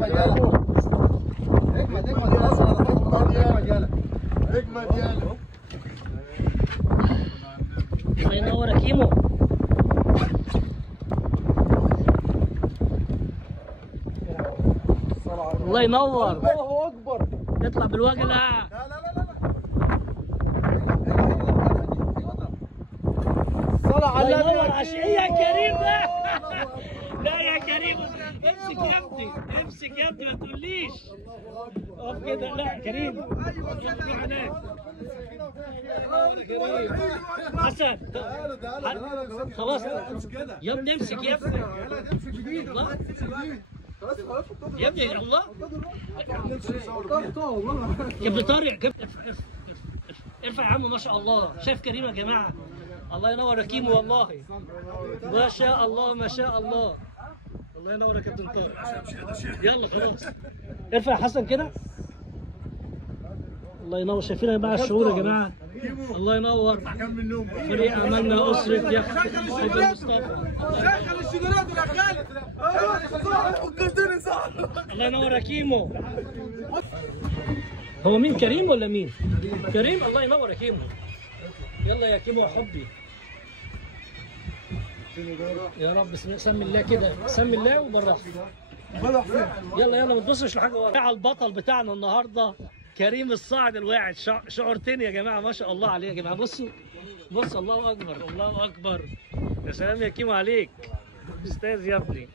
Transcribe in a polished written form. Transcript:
اجمد يالا اجمد يالا اجمد يالا. الله ينور يا كيمو. الله ينور. الله اكبر. اطلع بالوجه. لا لا لا لا لا. صلاة على النبي. الله ينور. ايه يا كريم ده؟ لا يا كريم امسك يا ابني، امسك يا ابني ما تقوليش. اقف كده. لا كريم. حسن خلاص يا ابني امسك يا ابني. يا ابني الله. كابتن طارق ارفع يا عم. ما شاء الله. شايف كريم يا جماعه؟ الله ينور يا كيمو والله. ما شاء الله ما شاء الله. الله ينور يا كابتن طارق. يلا خلاص ارفع يا حسن كده. الله ينور. شايفين يا جماعه الشعور يا جماعه؟ الله ينور. فريق عملنا اسره يخت ابو مصطفى. دخل الشجرات يا خالد. الله ينور يا كيمو. هو مين كريم ولا مين؟ كريم. الله ينور يا كيمو. يلا يا كيمو يا حبي. يا رب سمي الله كده. سمي الله وبالراحه. يلا يلا ما تبصش لحاجه ورا. على البطل بتاعنا النهارده كريم الصاعد الواعد. شعورتين يا جماعه. ما شاء الله عليه يا جماعه. بصوا بص. الله اكبر الله اكبر. يا سلام يا كيمو عليك. استاذ يا ابني.